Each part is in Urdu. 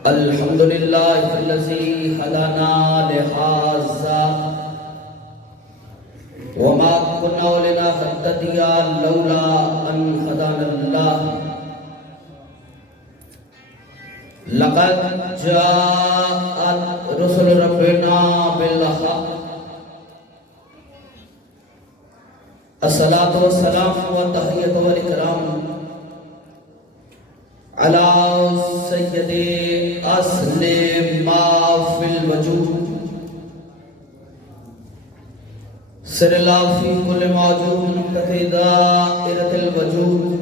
الحمد لله الذي هدانا لهذا وما كنا لنهتدي لولا أن هدانا الله لقد جاءت رسل ربنا بالحق الصلاة والسلام والتحية والإكرام على سید اصل ما فی الوجود سر اللہ فی کل موجود نقطہ دائرۃ الوجود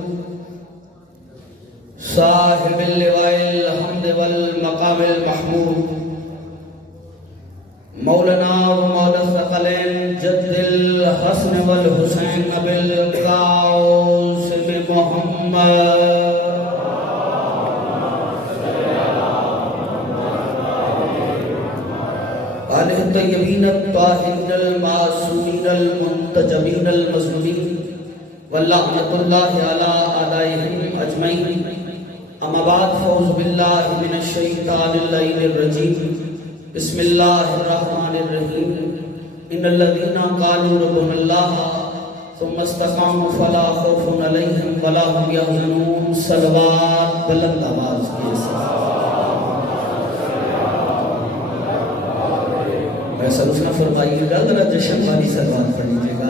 صاحب اللواء الحمد والمقام المحمود مولانا و مولا الثقلین جد الحسن والحسین بالقاسم محمد الطیبین الطاہرین المعصومین المنتجبین المظلومین واللعنۃ اللہ علی اعدائہم اجمعین اما بعد فاعوذ باللہ من الشیطان اللعین الرجیم بسم اللہ الرحمن الرحیم ان الذین قالوا ربنا اللہ ثم استقاموا فلا خوف علیہم ولا هم یحزنون صلوات بلند آواز کے ساتھ سلوشنا فرمائیے گا ذرا جشن والی سلوات پڑھ لیجیے گا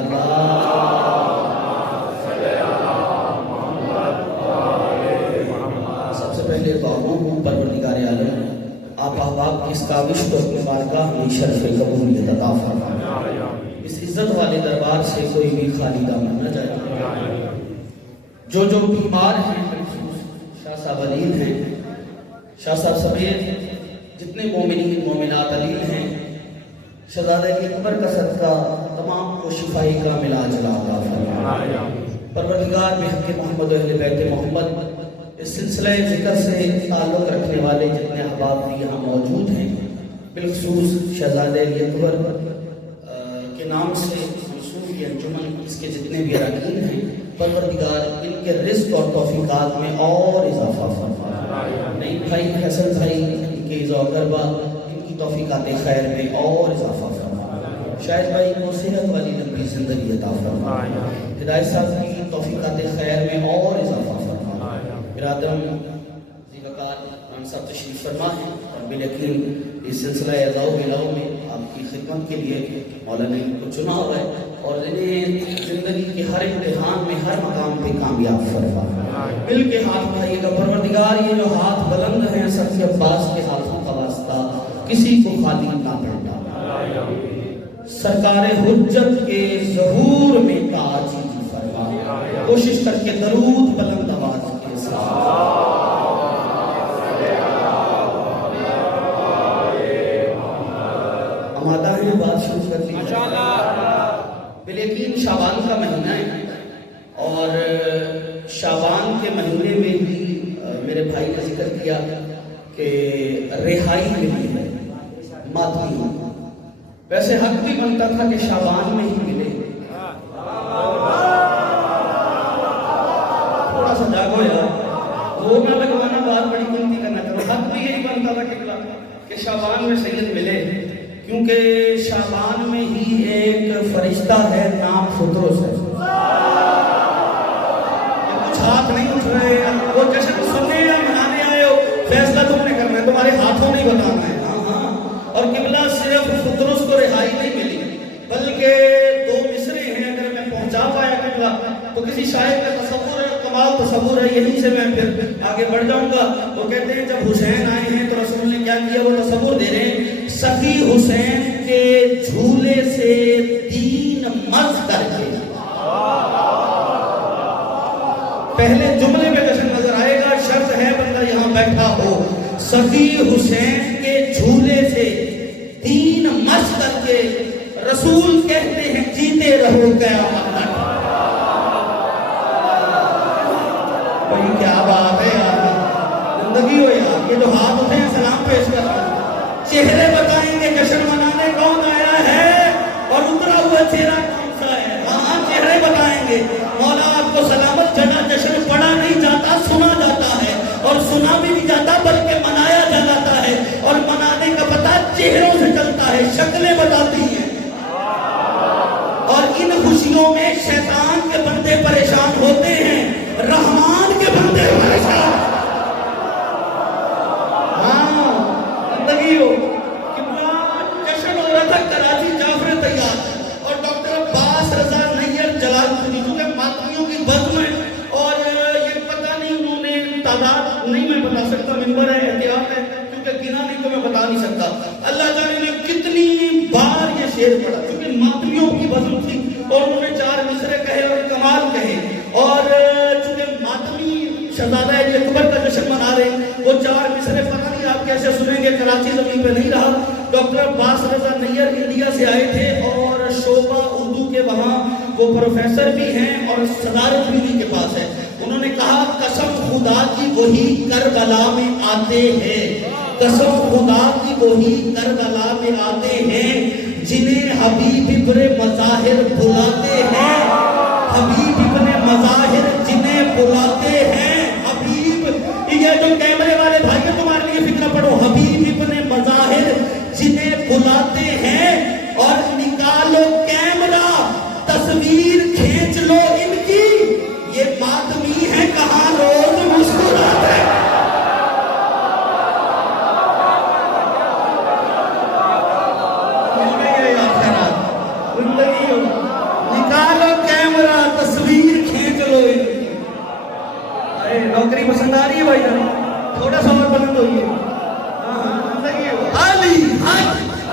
سب سے پہلے دعاؤں کو پروردگار عالم آپ احباب کی اس کاوش کو اپنے بارگاہ میں شرف قبولیت عطا فرمائے اس عزت والے دربار سے کوئی بھی خالی دامن نہ جائے جو بیمار ہیں شاہ صاحب علیل ہیں شاہ صاحب سمیت جتنے مومنین مومنات علیل ہیں شہزادہ اکبر کا صدقہ تمام کو شفائی کا علاج عطا فرمائے پروردگار بحق محمد و اہل بیت محمد اس سلسلہ ذکر سے تعلق رکھنے والے جتنے احباب بھی یہاں موجود ہیں بالخصوص شہزادہ اکبر کے نام سے منسوب یہ انجمن اس کے جتنے بھی اراکین ہیں پروردگار ان کے رزق اور توفیقات میں اور اضافہ فرمائے نئی بھائی حسن بھائی ان کے عزا و غربہ توفیقات خیر میں اور اضافہ فرمائے شاہد بھائی کو صحت والی لمبی زندگی عطا فرمائے ہدایت صاحب کی توفیقات خیر میں اور اضافہ فرمائے برادرم زیوکار رام صاحب تشریف فرما ہے اور بلیقین اس سلسلہ اعزاء و ملاؤ میں آپ کی خدمت کے لیے مولا نے کو چنا ہوا ہے اور انہیں زندگی کے ہر امتحان میں ہر مقام پہ کامیاب فرمائے مل کے ہاتھ اٹھائیے گا پروردگار یہ جو ہاتھ بلند ہیں سفی عباس کے ہاتھوں کا واسطہ کسی کو خالی نہ پڑتا سرکار حجت کے ظہور میں تاجی فرما کوشش کر کے درود بلند آواز کے ساتھ آمادہ ہیں بات شروع کر لی بلیقین شعبان کا مہینہ ہے اور شعبان کے مہینے میں بھی میرے بھائی نے ذکر کیا کہ رہائی ملی ہے ماتمی ہوں ویسے حق بھی بنتا تھا کہ شعبان میں ہی ملے تھوڑا سا جاگو یار وہ نہ لگوانا بات بڑی گنتی کرنا کرو حق بھی یہی بنتا تھا کہ شعبان میں سید ملے کیونکہ شعبان میں ہی ایک فرشتہ ہے نام فطرس ہے کچھ ہاتھ نہیں اٹھ رہے وہ جشن سننے یا منانے آئے ہو فیصلہ تم نے کرنا ہے تمہارے ہاتھوں نہیں بتانا ہے اور قبلہ صرف فطرس کو رہائی نہیں ملی بلکہ دو مصرے ہیں اگر میں پہنچا پایا قبلہ تو کسی شاعر کا تصور ہے کمال تصور ہے یہیں سے میں پھر آگے بڑھ جاؤں گا وہ کہتے ہیں جب حسین آئے ہیں تو رسول نے کیا کیا وہ تصور دے رہے ہیں سخی حسین کے جھولے سے تین مز کر کے پہلے جملے میں جشن نظر آئے گا شرط ہے بندہ یہاں بیٹھا ہو سخی حسین کے جھولے سے تین مش کر کے رسول کہتے ہیں جیتے رہو قیامت تک بھائی کیا بات ہے یار زندگی ہو یار یہ جو ہاتھ اٹھے ہیں سلام پیش کر چہرے بتائیں گے جشن منانے کون آیا ہے اور اترا ہوا چہرہ کون سا ہے ہاں چہرے بتائیں گے مولا آپ کو سلامت جگہ جشن پڑھا نہیں جاتا سنا جاتا ہے اور سنا بھی نہیں جاتا بلکہ منایا جاتا سکتا, منبر ہے, احتیاط ہے, کیونکہ گنا نہیں تو میں بتا نہیں سکتا. اللہ تعالیٰ نے کتنی بار یہ شعر پڑھا, کیونکہ ماتمیوں کی بزم تھی اور انہوں نے 4 مصرے کہے اور کمال کہے. اور چونکہ ماتمی شہزادہ علی اکبر کا جشن منا رہے ہیں, وہ 4 مصرے پتہ نہیں آپ کیسے سنیں گے, کراچی زمین پہ نہیں رہا. ڈاکٹر عباس رضا نیئر انڈیا سے آئے تھے اور شعبہ اردو کے وہاں وہ پروفیسر بھی ہیں اور صدارت بھی ان کے پاس ہے. انہوں نے کہا قسم خدا کی وہی کربلا میں آتے ہیں, قسم خدا کی وہی کربلا میں آتے ہیں جنہیں حبیب ابن مظاہر بلاتے ہیں, حبیب ابن مظاہر جنہیں بلاتے ہیں. حبیب, یہ جو کیمرے والے بھائی تمہارے لیے فکر پڑھو, حبیب ابن مظاہر جنہیں بلاتے ہیں, اور نکالو کیمرہ تصویر کھینچ لو ان کی, یہ ماتمی ہے کہاں روز مسکراتے ہیں. نکالو کیمرہ تصویر کھینچ لو ان کی. نوکری پسند آ رہی ہے بھائی جان, تھوڑا سا اور بلند ہوئیے. علی حق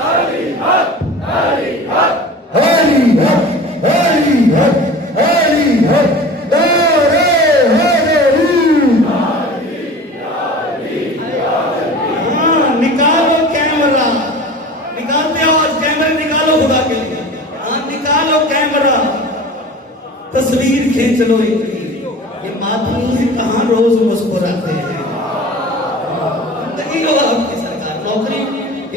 علی حق علی حق علی حق علی حق علی حق نعرہ حیدری. ہاں نکالو کیمرہ, نکالتے ہو آج کیمرے نکالو خدا کے لیے. ہاں نکالو کیمرہ تصویر کھینچ لو ان کی, یہ ماتمی ہے کہاں روز مسکراتے ہیں. زندگی ہو آپ کی سرکار, نوکری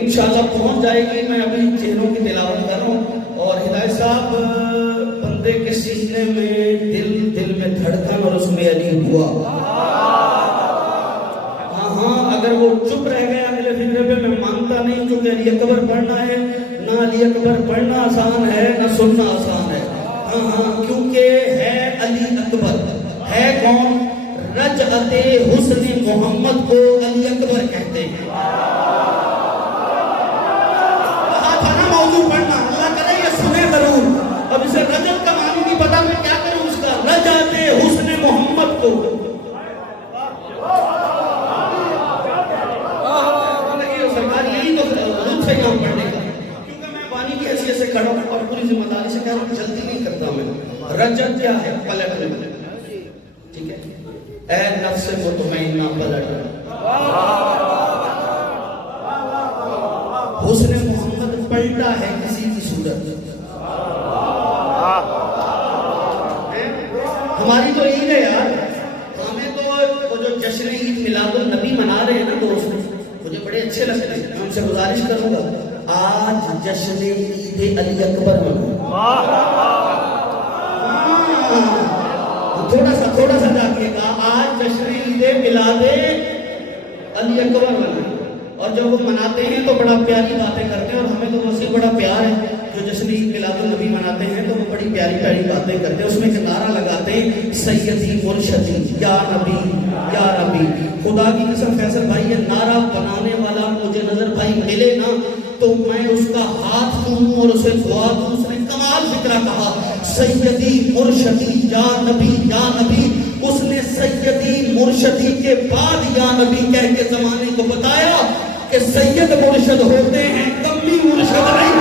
انشاءاللہ پہنچ جائے گی. میں ابھی چہروں کی تلاوت کر رہا ہوں اور ہدایت صاحب بندے کے سینے میں دل میں دھڑکن اور اس میں علی ہوا. ہاں اگر وہ چپ رہ گیا اگلے فکرے پہ, میں مانتا نہیں کیونکہ علی اکبر پڑھنا ہے, نہ علی اکبر پڑھنا آسان ہے نہ سننا آسان ہے. ہاں کیونکہ ہے علی اکبر, ہے کون؟ رجعت حسن محمد کو علی اکبر کہتے ہیں. پڑھنا اللہ کرے یہ سنے ضرور. اب اسے رجب کا معنی نہیں پتا, میں کیا کروں اس کا. رجعت حسن محمد کو سرکار یہی تو لطف ہے یہاں پڑھنے کا, کیونکہ میں بانی کی حیثیت سے کھڑا ہوں اور پوری ذمہ داری سے کہہ رہا ہوں, جلدی نہیں کرتا میں. رجعت کیا ہے؟ پلٹ میں, ٹھیک ہے, اے نفس مطمئنہ پلٹ. حسن محمد پلٹا ہے کسی کی صورت. ہماری تو عید ہے یار, ہمیں تو وہ جو جشن عید میلاد النبی منا رہے ہیں نا دوست, مجھے بڑے اچھے لگتے ہیں. میں ان سے گزارش کروں گا آج جشن عید علی اکبر مناؤ. تھوڑا سا جاکیے گا, آج جشن عید میلاد علی اکبر مناؤ. اور جب وہ مناتے ہیں تو بڑا پیاری باتیں کرتے ہیں, اور ہمیں تو مسجد بڑا پیار ہے. جو جشن عید میلاد النبی مناتے ہیں تو وہ بڑی پیاری پیاری باتیں کرتے ہیں. اس میں ایک نعرہ لگاتے ہیں, سیدی مرشدی یا نبی یا نبی. خدا کی قسم فیصل بھائی, یہ نعرہ بنانے والا مجھے نظر بھائی ملے نا تو میں اس کا ہاتھ دوں اور اسے دعا دوں. اس نے کمال فکرہ کہا, سیدی مرشدی یا نبی یا نبی. اس نے سیدی مرشدی کے بعد یا نبی کہہ کے زمانے کو بتایا کہ سید مرشد ہوتے ہیں, کمی مرشد نہیں.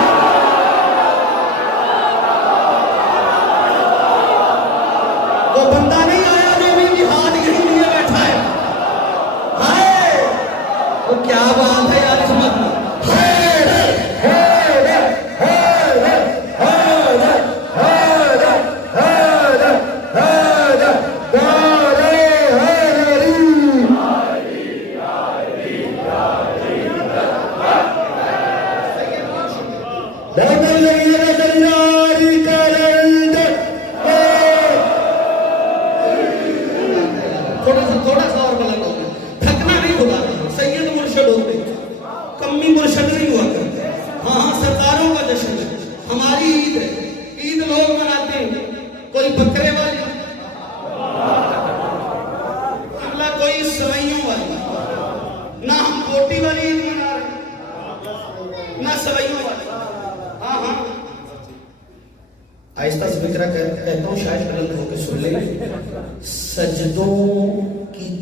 وہ بندہ نہیں آیا جو بھی ہاتھ یہی لیے بیٹھا ہے. ہائے وہ کیا بات ہے یار, اس مت تھوڑا سا اور بلند ہو گیا, تھکنا نہیں ہوگا. سید مرشد ہوتے, کمی مرشد نہیں ہوا کرتے. ہاں سرکاروں کا جشن ہے, ہماری عید ہے. عید لوگ مناتے ہیں, کوئی بکرے والی, کوئی سوئیوں والی. نہ ہم بوٹی والی عید منا رہے نہ سوئیوں والی. ہاں آہستہ سے فکرہ کہتا ہوں, شاید بلند ہو کے سن لیں. سجدوں کی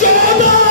14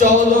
14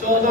14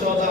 14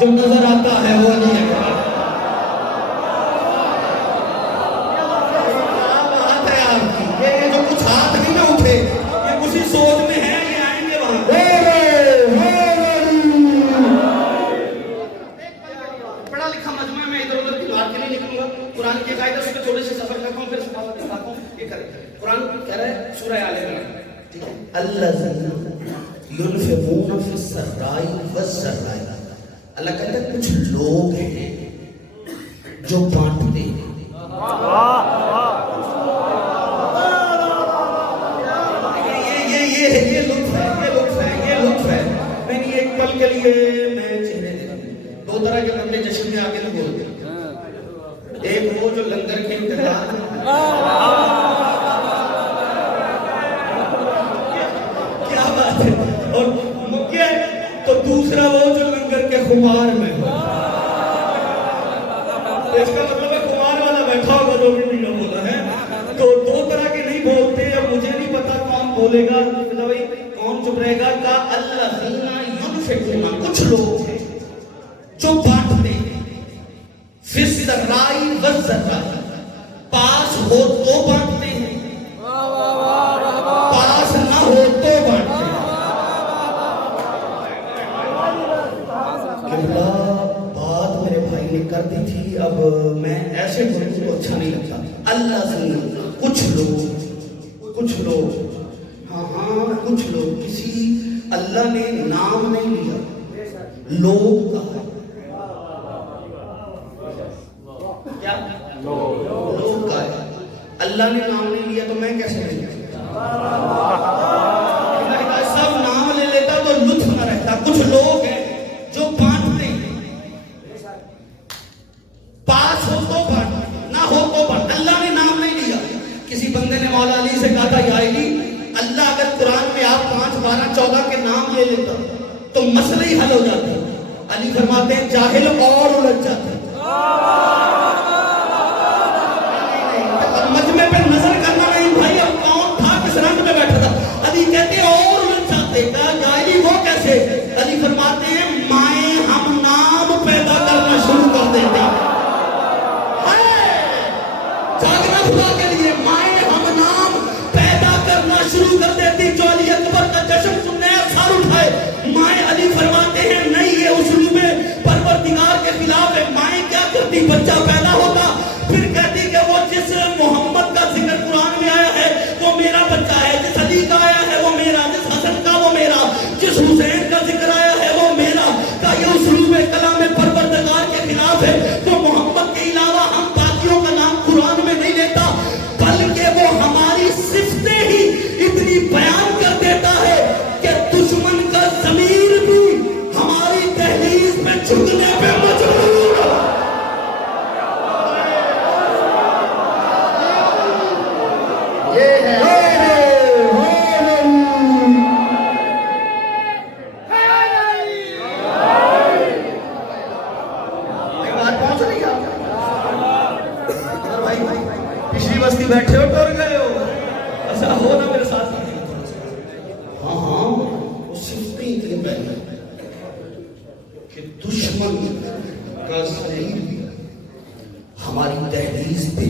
جو نظر آتا ہے وہ علی اکبر. کیا بات ہے آپ کی. یہ جو کچھ ہاتھ نہیں نہ اٹھے یہ کسی سوچ میں ہے, یہ آئیں گے وہاں. پڑھا لکھا مجموعہ میں ادھر ادھر کی بات کے لیے نکلوں گا. قرآن کی قاعدہ اس پہ تھوڑے سے سفر کرتا ہوں, پھر صحابہ دکھاتا ہوں. یہ کریں. قرآن کہہ رہا ہے سورہ آل عمران, الذین ينفقون فی السراء والضراء. اللہ کہتا ہے کچھ لوگ ہیں جو بانٹتے ہیں. یہ لطف ہے, یہ لطف ہے, یہ لطف ہے. میں نے ایک پل کے لیے میں چہرے دیکھا. دو طرح کے بندے جشن میں آگے نہیں بولتے. ایک وہ جو لنگر کے انتظار کیا بات ہے, اور مکہ تو دوسرا وہ جو لنگر کے خمار میں ہو. تو اس کا مطلب ہے خمار والا بیٹھا ہوگا جو بھی نہیں بولا ہے. تو دو طرح کے نہیں بولتے. اب مجھے نہیں پتا کون بولے گا, کون چپ رہے گا. کا الذین ینفقون, کچھ لوگ ہیں جو بانٹتے ہیں. فی السراء والضراء, پاس ہو تو بانٹتے ہیں, پاس نہ ہو تو بانٹتے ہیں. قبلہ بات میرے بھائی نے کر دی تھی, اب میں ایسے بولوں کو اچھا نہیں لگتا. الذین, کچھ لوگ, کچھ لوگ, ہاں ہاں کچھ لوگ. کسی اللہ نے نام نہیں لیا, لوگ کہا. کیا لوگ کہا ہے. اللہ نے نام نہیں لیا تو میں کیسے نہیں لیا. سب نام لے لیتا تو لطف نہ رہتا. کچھ لوگ ہیں جو بانٹتے ہیں, پاس ہو تو بانٹ, نہ ہو تو بانٹ. اللہ نے نام نہیں لیا. کسی بندے نے مولا علی سے کہا تھا, یا علی اللہ اگر قرآن میں آپ 5, 12, 14 کے نام لے لیتا تو مسئلے ہی حل ہو جاتے. علی فرماتے ہیں جاہل اور الجھ جاتے. مجمع پہ نظر کرنا نہیں بھائی, اب کون تھا کس رنگ میں بیٹھا تھا. علی کہتے ہیں اور الجھ جاتے. کہا جاہلی وہ کیسے. علی فرماتے ہیں مائیں ہم نام پیدا کرنا شروع کر دیتے ہیں. جاگنا خدا کے لیے, مائیں ہم نام پیدا کرنا شروع کر دیتی. جو علی اکبر کا جشن سننے سار اٹھائے. مائیں علی فرماتے ہیں نہیں, یہ اسلوب پروردگار کے خلاف ہے. مائیں کیا کرتی, بچہ پیدا ہوتا پھر کہتی کہ وہ جس محمد کا ذکر قرآن میں آیا ہے وہ میرا بچہ ہے, جس علی کا آیا ہے وہ میرا, جس حسن کا وہ میرا, جس حسین کا ذکر آیا ہے وہ میرا. کا یہ اسلوب کلام پروردگار کے خلاف ہے. تو محمد کے علاوہ ہم باقیوں کا نام قرآن میں نہیں لیتا, بلکہ وہ ہماری صفتیں ہی اتنی بیان کر دیتا ہے کہ دشمن کا ضمیر بھی ہماری دہلیز میں جھکنے پہ مجبور. پچھلی بستی بیٹھے ہو ٹور گئے ہو, ایسا ہو نا میرے ساتھ. ہاں ہاں وہ صفتیں اتنی بیان کہ دشمن کا ضمیر بھی ہماری دہلیز پہ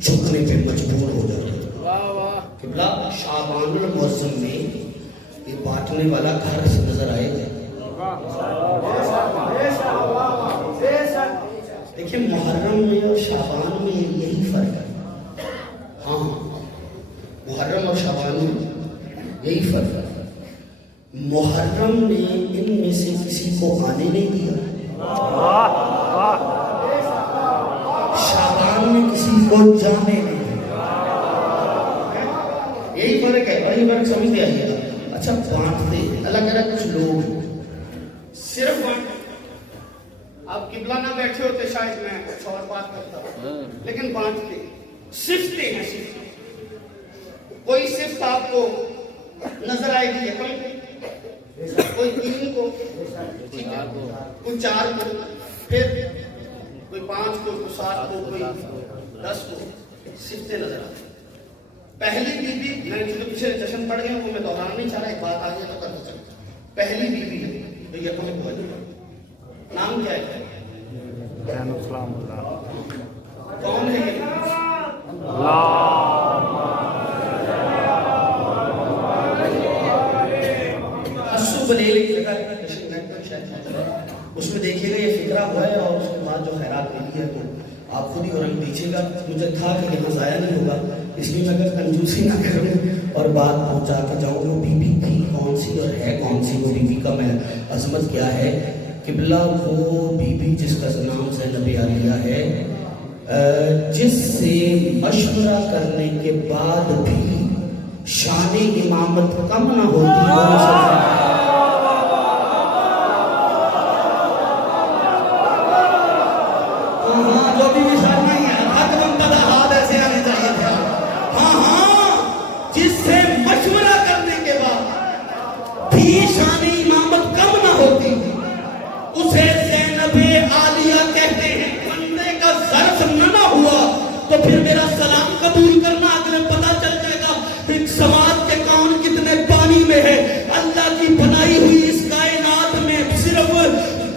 جھکنے پہ مجبور ہو جاتا ہے. قبلہ شعبان المعظم میں یہ بانٹنے والا گھر سے نظر آئے گا. دیکھیں محرم میں اور شعبان میں یہی فرق ہے. ہاں محرم اور شعبان میں یہی فرق ہے. محرم نے ان میں سے کسی کو آنے نہیں دیا, شعبان میں کسی کو جانے نہیں دیا. یہی فرق ہے, یہی فرق سمجھتے آئیے گا. اچھا بانٹتے, اللہ کہہ رہا ہے کچھ لوگ صرف بانٹتے. اب قبلہ نہ بیٹھے ہوتے شاید میں کچھ اور بات کرتا, لیکن بانٹتے صفتیں ہیں. صفت کوئی صفت آپ کو نظر آئے گی عقل کو, کوئی 3 کو, کوئی 4 کو, پھر کوئی 5 کو, کوئی 7 کو, کوئی 10 کو. صفتیں نظر آتی. پہلی بیوی, میں جو پیچھے جشن پڑھ گیا وہ میں دہرانا نہیں چاہ رہا, ایک بات آگے تو کرنا چاہتا. پہلی بیوی ہے تو یہ ہمیں نام کیا ہے؟ کون ہے یہ؟ اس میں دیکھیے گا یہ فکرہ ہوا ہے اور اس کے بعد جو خیرات ملی ہے تو آپ خود ہی رنگ دیجیے گا. مجھے تھا کہ یہ ضائع نہیں ہوگا اس لیے میں اگر کنجوسی نہ کروں اور بات پہنچا کے جاؤں وہ بی بی تھی کون سی اور ہے کون سی وہ بی بی کا میں عظمت کیا ہے. قبلہ وہ بی بی جس کا نام زینب عالیہ ہے جس سے مشورہ کرنے کے بعد بھی شان امامت کم نہ ہوتی. شان امامت کم نہ ہوتی اسے زینب عالیہ کہتے ہیں. بندے کا ظرف نہ ہوا تو پھر میرا سلام قبول کرنا اگلے پتہ چل جائے گا ایک سماعت کے کون کتنے پانی میں ہے. اللہ کی بنائی ہوئی اس کائنات میں صرف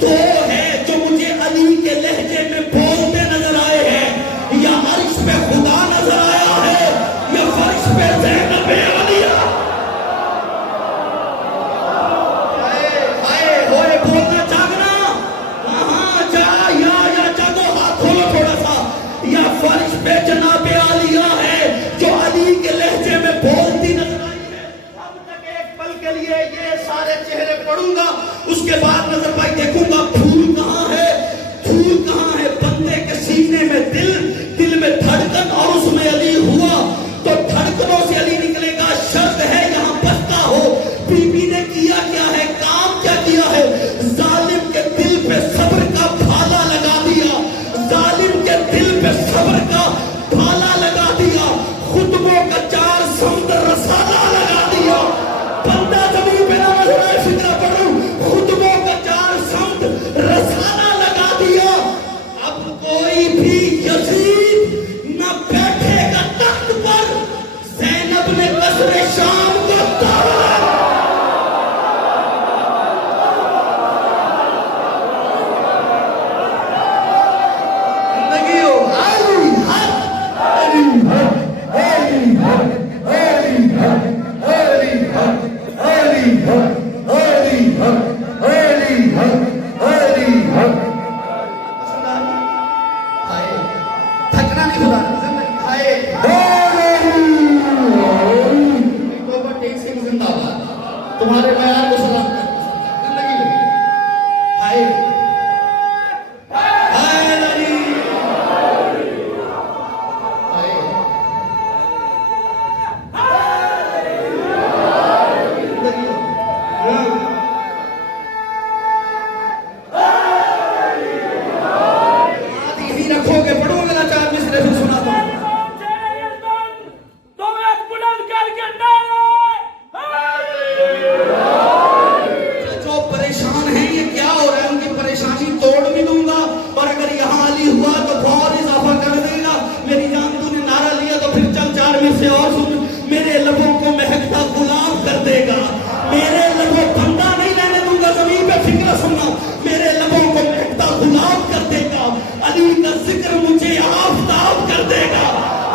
دو ہے جو مجھے علی کے لہجے میں بولتے نظر آئے ہیں. یا عرش پہ خدا نظر آیا ہے یا فرش پہ زینب عالیہ. جناب عالیہ ہے جو علی کے لہجے میں بولتی نظر آئی ہے. اب تک ایک پل کے لیے یہ سارے چہرے پڑھوں گا اس کے بعد نظر پائی دیکھوں گا پھول کہاں ہے پھول کہاں ہے. بندے کے سینے میں دل میں دھڑکن اور اس میں علی ہوا تو دھڑکنوں سے علی نکلے گا. شرط ہے یہاں بستا ہو. بی بی نے کیا کیا ہے کام کیا کیا ہے. ظالم کے دل پہ صبر کا بھالا لگا دیا. ظالم کے دل پہ صبر کا بھالا لگا دیا. خطبوں کا 4 سمت رسالہ لگا دیا. بندہ زمین پہ نہ نظر آئے فکرہ پڑھوں. خطبوں کا 4 سمت رسالہ لگا دیا. اب کوئی بھی یزید نہ بیٹھے گا تخت پر. زینب نے قصر شام کو توڑا. تمہارے معیار کو سلام زندگی میں ہائے ہائے علی یہی رکھو گے پڑھو گے نا 4 مصرے سے سنا دو. میرے لبوں کو مہکتا غلام کر دے گا. میرے لبوں بندہ نہیں لینے دوں گا. زمین پہ فکر سننا. میرے لبوں کو مہکتا غلام کر دے گا. علی کا ذکر مجھے آفتاب کر دے گا.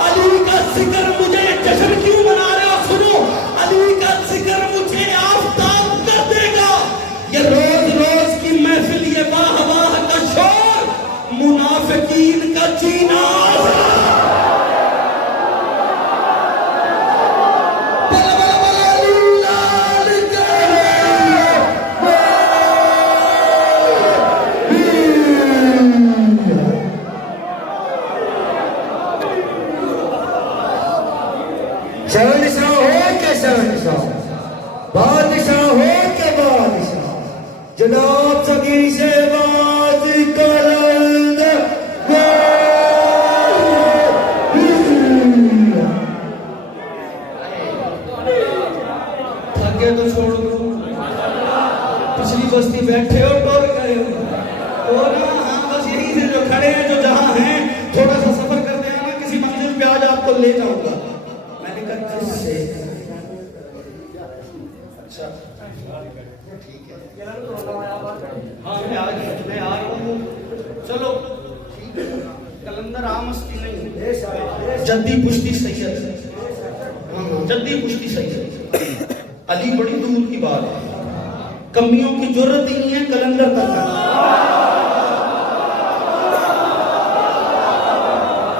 علی کا ذکر مجھے جشن کیوں منا رہے ہو سنو. علی کا ذکر مجھے آفتاب کر دے گا. یہ روز روز کی محفل یہ واہ واہ کا شور منافقین کا جینا. بادشاہ ہو کے بادشاہ جناب سکی سے باز کرند تھکے تو چھوڑ دو. پچھلی بستی بیٹھے ہو ٹور گئے ہو ہاں بس یہی سے جو کھڑے ہیں جو جہاں ہیں تھوڑا سا سفر کرتے ہیں نا کسی منزل پہ آج آپ کو لے جاؤں گا. میں نے کہا کس سے اچھا ہاں میں آ رہا ہوں. چلو ٹھیک ہے. کلندر عام ہستی نہیں، جدی پشتی سید. ہاں جدی پشتی سید. علی بڑی دور کی بات ہے، کمیوں کی ضرورت ہی نہیں ہے، کلندر تک ہے.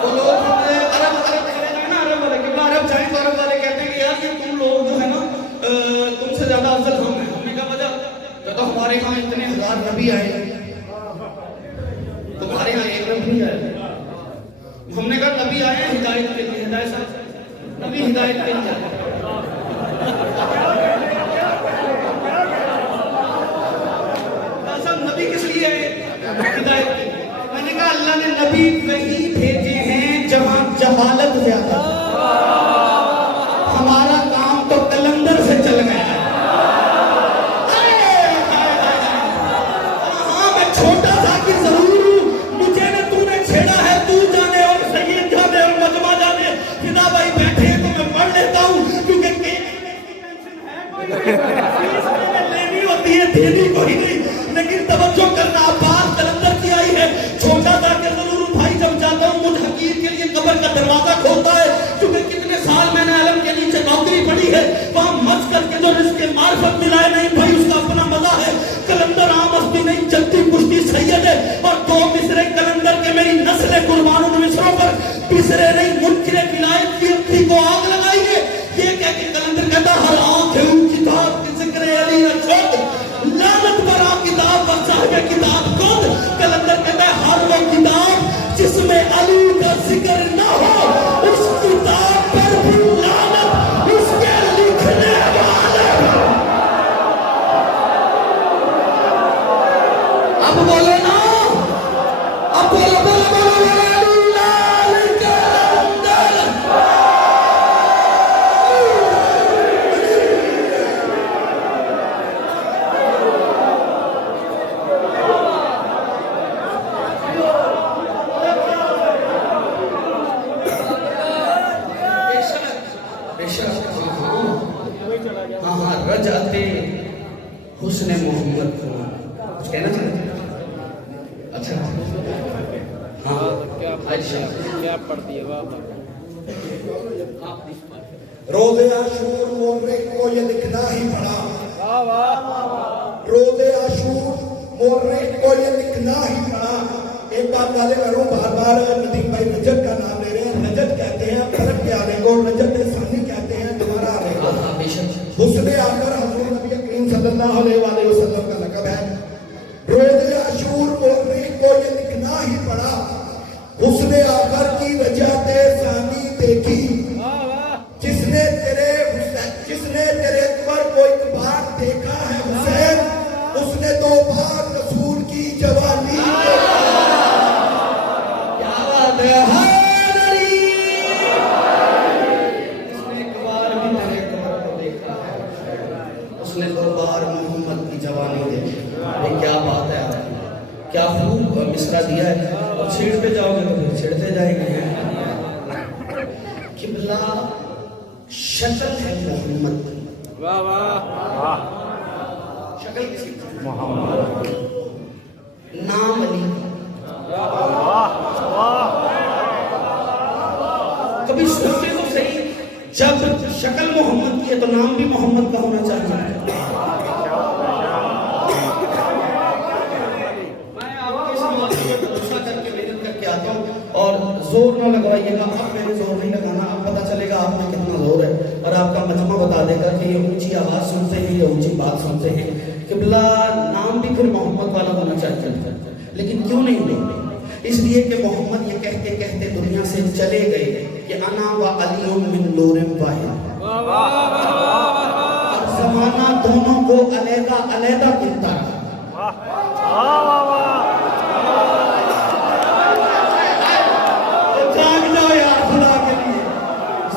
تو لوگ عرب جائیں تو عرب والے کہتے ہیں کہ یار یہ تم لوگ جو ہے نا تم سے زیادہ افضل ہم ہیں. ہم نے کہا وجہ جب تو ہمارے ہاں اتنے ہزار نبی آئے، تمہارے ہاں ایک نبی نہیں آئے. ہم نے کہا نبی آئے ہیں ہدایت کے لیے. ہدایت صاحب نبی ہدایت کے لیے آئے. نبی کس لیے آئے؟ ہدایت کے لیے. میں نے کہا اللہ نے نبی وہی بھیجے ہیں جہاں جہالت زیادہ. ہمارا کام تو کلندر سے چل گیا ہے. ہاں میں چھوٹا سا کہ ضرور ہوں، مجھے نے تو نے چھیڑا ہے، تو جانے اور سید جانے اور مجمع جانے. فدا بھائی بیٹھے ہیں تو میں پڑھ لیتا ہوں کیونکہ لینی ہوتی ہے، دینی کوئی نہیں. لیکن توجہ کرنا، بات کلندر کی آئی ہے. چھوٹا تھا کہ ضرور بھائی جب جاتا ہوں مجھ حقیر کے لیے قبر کا دروازہ کھولتا ہے، کیونکہ کتنے سال میں نے علم کے نیچے نوکری پڑھی ہے. وہاں مچ کر کے جو رزق معرفت ملا ہے، نہیں بھائی اس کا اپنا مزہ ہے. کلندر عام ہستی نہیں، جدی پشتی سید ہے. اور دو مصرے کلندر کے میری نسل قربان ان مصروں پر بسرے نہیں، منکر ولایت کی اپنی کو آگ لگائیے. یہ کہہ کے کلندر کہتا ہر آنکھ ہے ان کتاب کی ذکر علی نہ چھوڑ، لعنت پر آ کتاب پر صاحب کتاب خود. کلندر کہتا ہے ہر وہ کتاب جس میں علی کا ذکر نہ ہو، اس کتاب پر بھی لعنت اس کے لکھنے والے. اب بولے نا، اب بولو بولو بولو بولو لال کلندر. ہاں ہاں رجعت حسن محمد کو کچھ کہنا چاہتے ہیں؟ اچھا ہاں کیا پڑھتی ہے روز عاشور مورخ کو یہ لکھنا ہی پڑا. روز عاشور مورخ کو یہ لکھنا ہی پڑا. ایک بات والے کروں، بار بار ندیم بھائی رجب کا نام لے رہے ہیں. رجب کہتے ہیں فرق کے آنے کو، رجب ثانی کہتے ہیں دوبارہ آنے کو. حسن آخر حضور نبی کریم صلی اللہ علیہ وآلہ وسلم کا لقب ہے. روز عاشور مورخ کو یہ لکھنا ہی پڑا. حسن آخر کی رجعت ثانی دیکھی، جس نے تیرے اکبر کو ایک بار دیکھا ہے حسین، اس نے دو بار رسول کی جوانی کیا بات ہے، کیا خوب مصرع دیا ہے. اور چھیڑتے جاؤ گے تو پھر چھیڑتے جائیں گے. قبلہ شکل ہے محمد. واہ واہ. شکل کسی محمد، نام علی. کبھی سوچتے تو صحیح، جب شکل محمد کی ہے تو نام بھی محمد کا ہونا چاہیے. اور زور نہ لگوائیے گا. اب میں نے زور نہیں لگانا، اب پتہ چلے گا آپ میں کتنا زور ہے. اور آپ کا مجمع بتا دے گا کہ یہ اونچی آواز سنتے ہیں، یہ اونچی بات سنتے ہیں. قبلہ نام بھی پھر محمد والا ہونا چاہیے. لیکن کیوں نہیں ہوگا؟ اس لیے کہ محمد یہ کہتے کہتے دنیا سے چلے گئے کہ انا و علی من نور واحد. اور زمانہ دونوں کو علیحدہ علیحدہ گنتا رہا.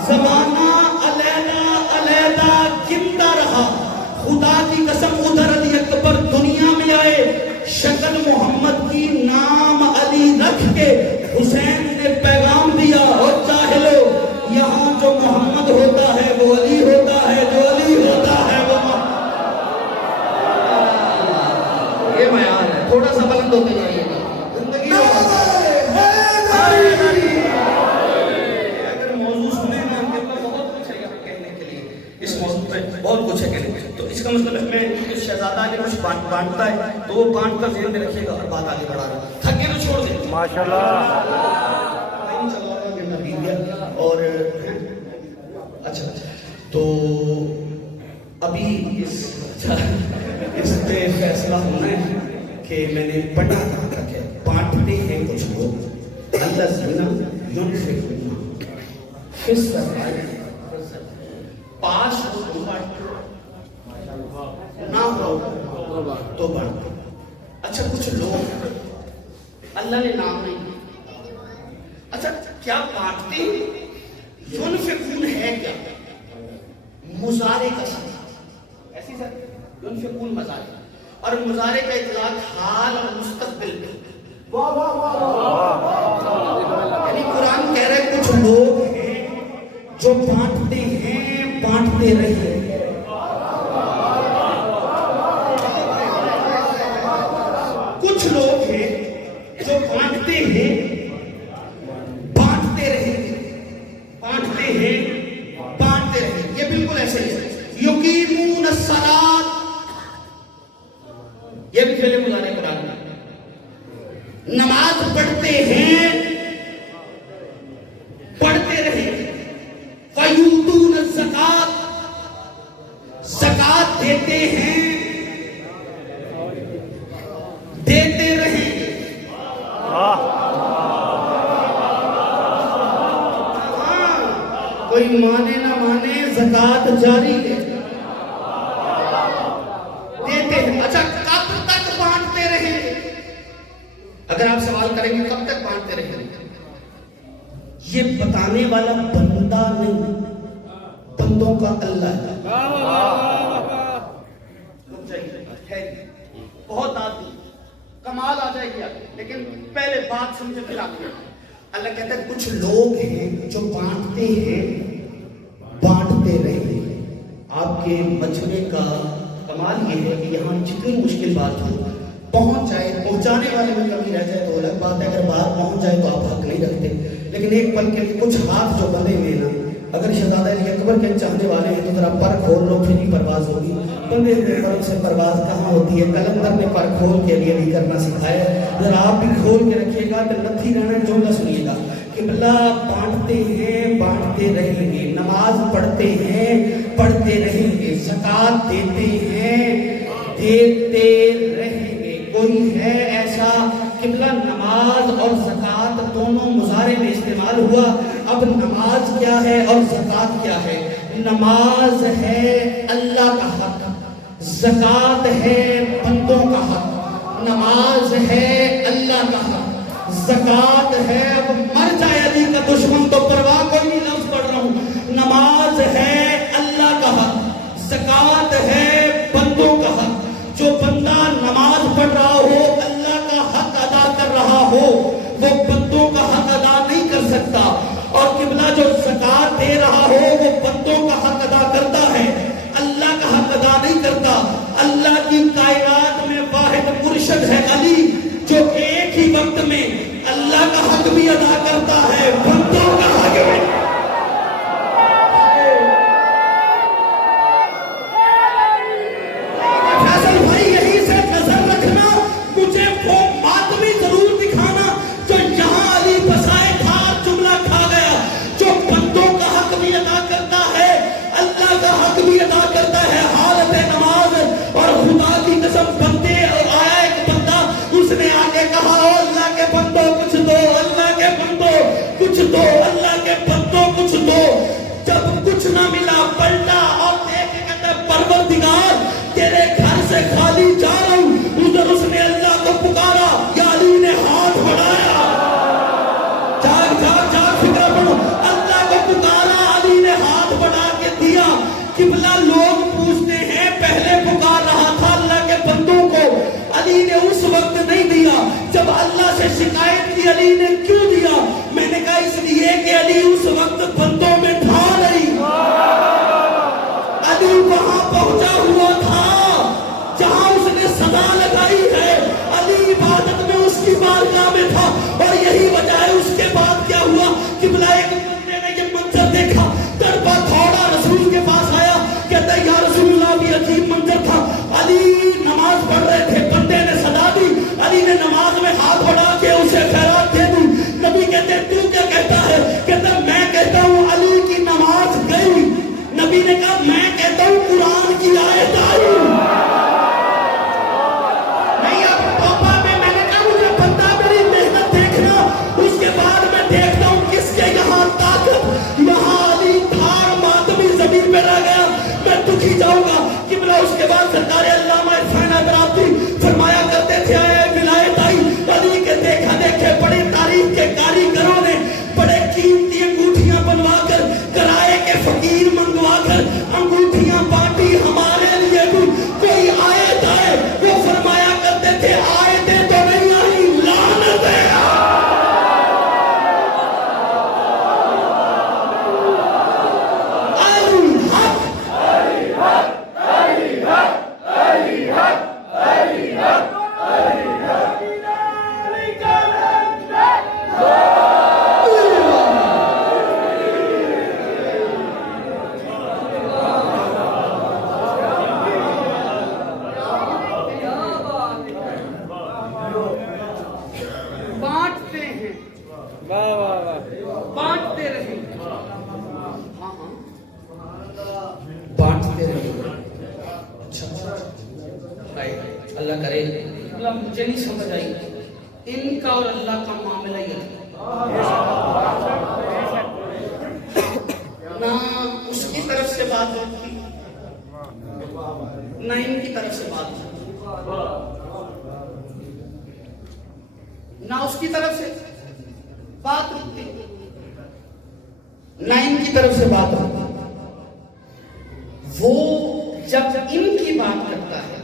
زمانہ علیحدہ علیحدہ گنتا رہا. خدا کی قسم ادھر علی اکبر دنیا میں آئے، شکل محمد کی، نام علی رکھ کے حسین نے پیغام دیا، اور جاہلو یہاں جو محمد ہوتا ہے وہ علی ہوتا ہے، جو علی ہوتا ہے وہ محمد. شہزادہ علی کچھ بانٹتا ہے تو وہ بانٹ کر ذہن میں رکھیے گا اور بات آگے بڑھا رہا ہے. تھک گئے تو چھوڑ دیں. ماشاءاللہ. اور اچھا تو ابھی اس پہ فیصلہ ہونا ہے کہ میں نے پڑھا تک ہے. بانٹتے ہیں کچھ لوگ اللہ زینا ينفقون فی السراء پاس نہ ہو تو بانٹتے. اچھا کچھ لوگ اللہ نے نام نہیں دیا. اچھا کیا بانٹتے ينفقون ہے کیا؟ مضارع کا صیغہ ایسی سر ينفقون مضارع اور مضارع کا اطلاق حال اور مستقبل پہ. واہ واہ واہ. یعنی قرآن کہہ رہے ہیں کچھ لوگ ہیں جو بانٹتے ہیں بانٹتے رہے. کچھ لوگ ہیں جو بانٹتے ہیں بانٹتے رہے بانٹتے ہیں بانٹتے رہے. یہ بالکل ایسے ہی ہے. یقیمون الصلاۃ یہ بھی فعل مضارع قرآن میں. نماز پڑھتے ہیں پڑھتے رہے. وَيُؤْتُونَ الزَّكَاةَ زکات دیتے ہیں دیتے رہے. کوئی مانے نہ مانے زکات جاری ہے دیتے ہیں. اچھا کب تک بانٹتے رہے؟ اگر آپ سوال کریں گے کب تک بانٹتے رہے یہ بتانے والا بندہ نہیں بندوں کا اللہ ہے. بہت آدمی کمال آ جائے گی لیکن پہلے بات سمجھے پھر آگے. اللہ کہتا ہے کچھ لوگ ہیں جو بانٹتے ہیں بانٹتے رہے. آپ کے مجمع کا کمال یہ ہے کہ یہاں جتنی مشکل بات ہو پہنچ جائے پہنچانے والے میں کمی رہ جائے تو الگ بات ہے. اگر بات پہنچ جائے تو آپ حق نہیں رکھتے. لیکن ایک پل کے لیے کچھ ہاتھ جو بندے ہوئے نا اگر شہزادہ علی اکبر کے چاہنے والے ہیں تو ذرا پر کھول لو پھر ہی پرواز ہوگی. بندے ہوئے پر سے پرواز کہاں ہوتی ہے؟ کلندر نے پر کھول کے لیے بھی کرنا سکھایا. ذرا آپ بھی کھول کے رکھیے گا تو نتھی رہنا. جملہ سنیے گا کہ اللہ بانٹتے ہیں بانٹتے رہیں گے. نماز پڑھتے ہیں پڑھتے رہیں گے. زکات دیتے ہیں دیتے رہیں گے. کوئی ہے ایسا قبلہ نماز اور زکات دونوں مضارع میں استعمال ہوا. اب نماز کیا ہے اور زکات کیا ہے؟ نماز ہے اللہ کا حق زکات ہے بندوں کا حق. نماز ہے اللہ کا حق زکات ہے. اب مر جائے علی کا دشمن تو پرواہ کوئی نہیں لفظ پڑھ رہا ہوں. نماز ہے اللہ کا حق زکات ہے بندوں کا حق. جو بندہ نماز پڑھ رہا ہو اللہ کا حق ادا کر رہا ہو وہ بندوں کا حق ادا نہیں کر سکتا. اور قبلہ جو زکات دے رہا ہو وہ بندوں کا حق ادا کرتا ہے اللہ کا حق ادا نہیں کرتا. اللہ کی کائنات میں واحد مرشد ہے علی جو ایک ہی وقت میں اللہ کا حق بھی ادا کرتا ہے بندوں کا حق بھی. جب اللہ سے شکایت کی علی نے کیوں دیا؟ میں نے کہا اس لیے کہ علی اس وقت بندوں میں تھا نہیں. علی وہاں پہنچا ہوا تھا جہاں اس نے سزا لگائی ہے. علی عبادت میں اس کی بارگاہ میں تھا اور یہی وجہ ہے. اس کے بعد کیا ہوا؟ قبلہ ایک بندے نے یہ منظر دیکھا تڑپا تھوڑا رسول کے پاس آیا کہتا ہے یا رسول اللہ بھی عجیب منظر تھا. علی کہا میں کہتا ہوں قرآن کی آیت آئی نہیں اب پاپا میں نے کہا مجھے بندہ میری محنت دیکھنا اس کے بعد میں دیکھتا ہوں کس کے یہاں طاقت یہاں علی دھار ماتمی زمین پہ رہ گیا میں دکھی جاؤں گا قبلہ اس کے بعد سرکار علامہ عرفان حضرات فرمایا کرتے تھے اے ولایت آئی علی کے دیکھا دیکھے بڑی تاریخ کے کاریگروں نے بڑے قیمتی انگوٹھیاں بنوا کر کرائے کے فقیر منگوا کر انگوٹھیاں بانٹی ہمارے لیے بھی کوئی آیت آئے وہ فرمایا کرتے تھے آیتیں تو نہیں آئی لعنت ہے اللہ کرے مجھے نہیں سمجھ آئی ان کا اور اللہ کا معاملہ ہی نہ اس کی طرف سے بات ہوتی نہ ان کی طرف سے بات ہوتی نہ اس کی طرف سے بات ہوتی نہ ان کی طرف سے بات ہوتی وہ جب ان کی بات کرتا ہے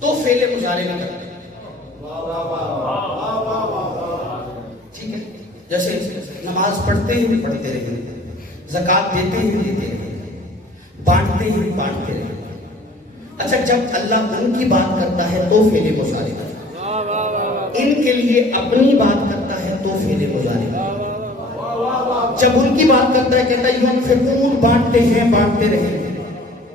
تو فعل مضارع میں کرتے ہیں ٹھیک ہے جیسے نماز پڑھتے ہیں پڑھتے رہیں زکوٰۃ دیتے ہیں دیتے رہیں بانٹتے ہیں بانٹتے رہیں اچھا جب اللہ ان کی بات کرتا ہے تو فعل مضارع کرتا ہے ان کے لیے اپنی بات کرتا ہے تو فعل مضارع جب ان کی بات کرتا ہے کہتا ہے ینفقون بانٹتے ہیں بانٹتے رہیں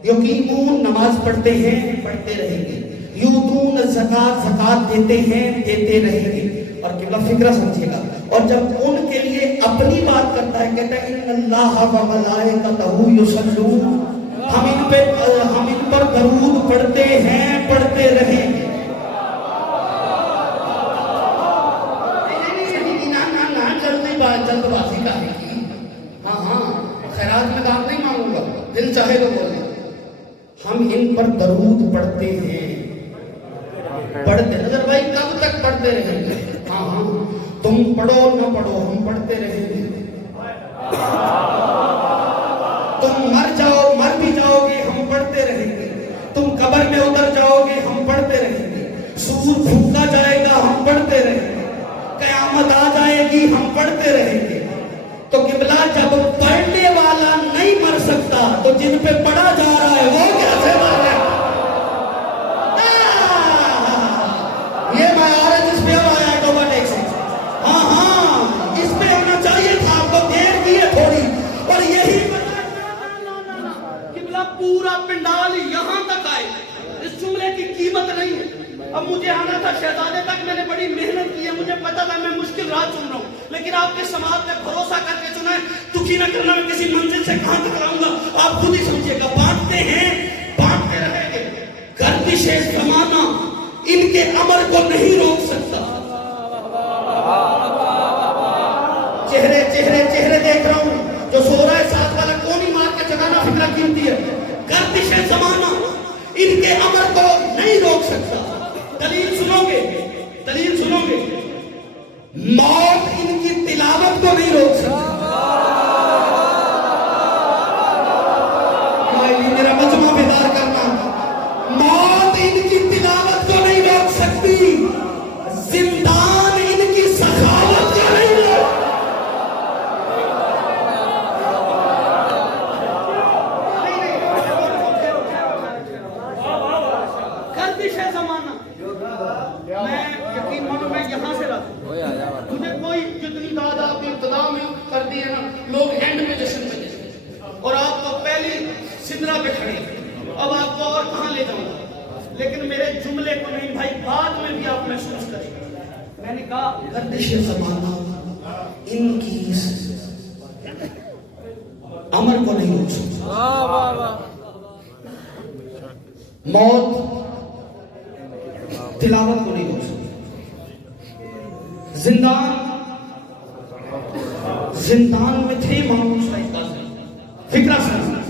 یقیمون نماز پڑھتے ہیں پڑھتے رہیں گے یؤتون الزکات زکات دیتے ہیں دیتے رہیں گے اور قبلہ فکرہ سمجھے گا اور جب ان کے لیے اپنی بات کرتا ہے کہتا ہے ان اللہ و ملائکتہ یصلون ہم ان پر درود پڑھتے ہیں پڑھتے رہیں گے جلد بازی کا ہے ہاں خیرات میں دام نہیں مانگوں گا دل چاہے تو بولے ہم ان پر درود پڑھتے ہیں پڑھتے نظر بھائی کب تک پڑھتے رہیں گے ہاں تم پڑھو نہ پڑھو ہم پڑھتے رہیں گے تم مر بھی جاؤ گے ہم پڑھتے رہیں گے تم قبر میں اتر جاؤ گے ہم پڑھتے رہیں گے سور پھونکا جائے گا ہم پڑھتے رہیں گے قیامت آ جائے گی ہم پڑھتے رہیں گے تو قبلہ جب پڑھنے والا نہیں مر سکتا تو جن پہ پڑھا جا رہا ہے وہ کیسے مر گیا یہ میں آ رہا جس پہ اب آیا ہے توبہ ٹیک سے ہاں اس پہ ہونا چاہیے تھا آپ کو دیر کی ہے تھوڑی اور یہی قبلہ پورا پنڈال یہاں تک آئے اس جملے کی قیمت نہیں ہے اب مجھے آنا تھا شہزادے تک میں نے بڑی محنت کی ہے مجھے پتا تھا میں مشکل راہ چن رہا ہوں لیکن آپ کے سماعت پہ بھروسہ کر کے چنا ہے دکھی نہ کرنا میں کسی منزل سے کہاں تک لاؤں گا آپ خود ہی سمجھیے گا بانٹتے ہیں بانٹتے رہیں گے گردش زمانہ ان کے امر کو نہیں روک سکتا چہرے دیکھ رہا ہوں جو سو رہا ہے ساتھ والا کونی مار کے جگانا فکرہ قیمتی ہے گردش زمانہ ان کے امر کو نہیں روک سکتا دلیل سنو گے موت ان کی تلاوت کو نہیں روک سکتا میرا مجمع بیدار کرنا موت ان کی تلاوت کو نہیں روک سکتی زندان ان کی سخاوت کو نہیں روک گردش زمانہ میں یقین مانو میں یہاں سے رہا مجھے کوئی جتنی داد آپ نے ابتدا میں کر دی ہے نا لوگ اینڈ میں جشن میں اور آپ کو پہلی سدرا پہ کھڑے اب آپ کو اور کہاں لے جاؤں گا لیکن میرے جملے کو نہیں بھائی بعد میں بھی آپ محسوس کریں میں نے کہا گردش زمانہ ان کی امر کو نہیں روک سکتا واہ واہ واہ موت تلاوت کو نہیں روک سکتی. زندان میں تھے امام موسیٰ کاظم. فکرہ سنا,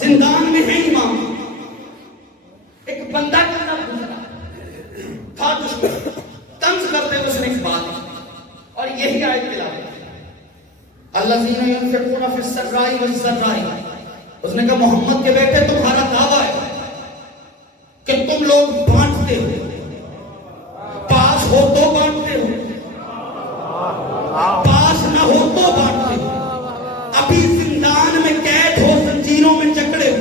زندان میں ہے امام. ایک بندہ کا نام گزرا تھا دشمن, طنز کرتے ہوئے اس نے ایک بات کی اور یہی آیت تلاوت کی. الذین ينفقون فی السراء والضراء. اس نے کہا محمد کے بیٹے تمہارا دعویٰ ہے کہ تم لوگ بانٹتے ہو, پاس ہو تو بانٹتے ہو, پاس نہ ہو تو بانٹتے ہو. ابھی زندان میں قید ہو, زنجیروں میں جکڑے ہو,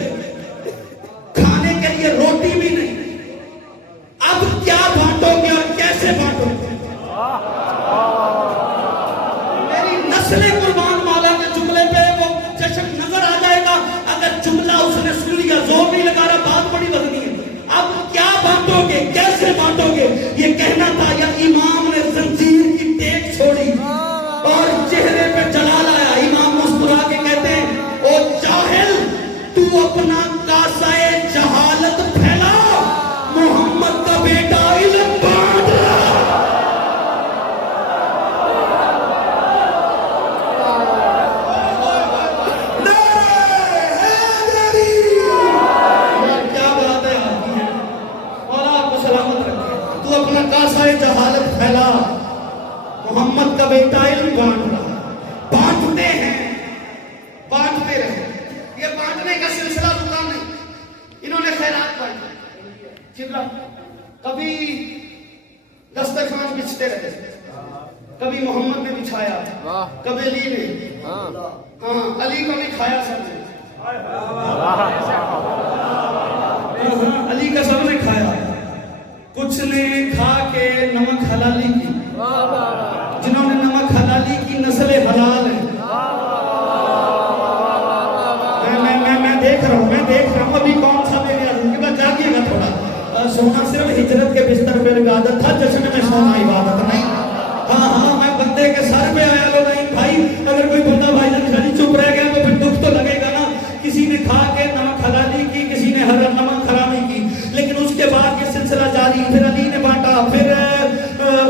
کھانے کے لیے روٹی بھی نہیں, اب کیا بانٹو گے اور کیسے بانٹو گے؟ میری نسلیں قربان مولا کے جملے پہ وہ جشن نظر آ جائے گا. اگر جملہ اس نے سن لیا, زور نہیں لگا رہا, بات بڑی وزنی ہے. اب کیا بانٹو گے, کیسے بانٹو گے؟ یہ کہنا تھا. یا امام نے زنجیر کی ٹیک چھوڑی اور چہرے پہ جلال آیا. امام مسکرا کے کہتے ہیں او جاہل, تو اپنا کاسائے جہالت پھیلا, محمد کا بیٹا علم بانٹ رہا. کاسائے جہالت پھیلا, محمد کا بیٹا علم بانٹ رہا. بانٹتے ہیں, بانٹتے رہے. یہ بانٹنے کا سلسلہ رکا نہیں. انہوں نے خیرات بانٹی. کبھی دسترخوان بچھتے رہے, کبھی محمد نے بچھایا, کبھی علی نے, ہاں علی کو بھی کھایا سب نے, علی کا سب نے کھایا. کچھ نے کھا کے نمک حلالی کی, جنہوں نے نمک حلالی کی نسل حلال ہے. میں دیکھ رہا ہوں ابھی کون سا میرے کے بعد جاگیے گا تھوڑا. سونا صرف ہجرت کے بستر پہ عبادت تھا, جشن میں سونا عبادت نہیں. ہاں میں بندے کے سر پہ آیا لو نہیں بھائی. اگر کوئی بندہ بھائی جان خالی چپ رہ گیا تو پھر دکھ تو لگے گا نا. کسی نے کھا کے نمک حلالی کی, کسی نے نمک حرامی کی. لیکن اس کے بعد یہ سلسلہ جاری. پھر علی نے بانٹا, پھر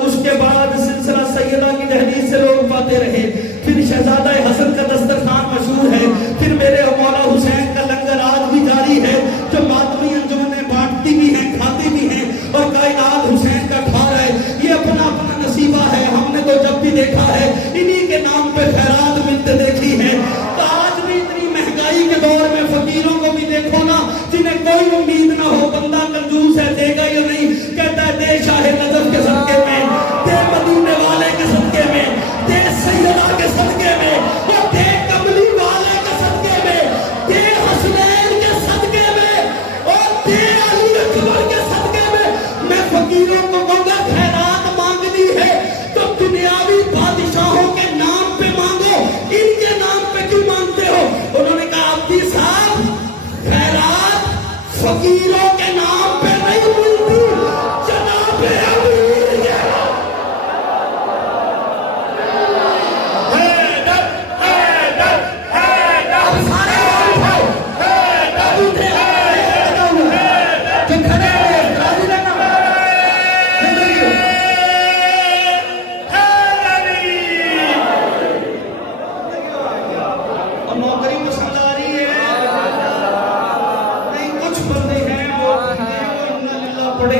اس کے بعد سلسلہ سیدہ کی دہلیز سے لوگ پاتے رہے. پھر شہزادہ حسن کا دسترخوان مشہور ہے. پھر میرے مولا حسین کا لنگر آج بھی جاری ہے, جو ماتمی انجمنیں بانٹتی بھی ہیں, کھاتی بھی ہیں, اور کائنات حسین کا کھا رہا ہے. یہ اپنا اپنا نصیبہ ہے. ہم نے تو جب بھی دیکھا ہے انہی کے نام پہ خیرات ملتے دیکھی ہے. تو آج بھی اتنی مہنگائی کے دور میں فقیروں کو بھی دیکھو نا, جنہیں کوئی امید نہ ہو. بندہ کنجوس ہے, دے گا یا نہیں, کہتا ہے دے شاہ نجف کے صدقے میں, دے مدینے والے کے صدقے میں, دے سیدہ کے صدقے میں, اور دے کملی والے کے صدقے میں, دے حسنین کے صدقے میں, اور دے علی اکبر کے صدقے میں. میں فقیروں کو کہوں گا خیرات مانگنی ہے تو دنیاوی بادشاہوں کے نام پہ مانگو, ان کے نام پہ کیوں مانگتے ہو؟ انہوں نے کہا عبدی صاحب خیرات فقیروں کے نام پہ نہیں ملتی, جناب امیر کے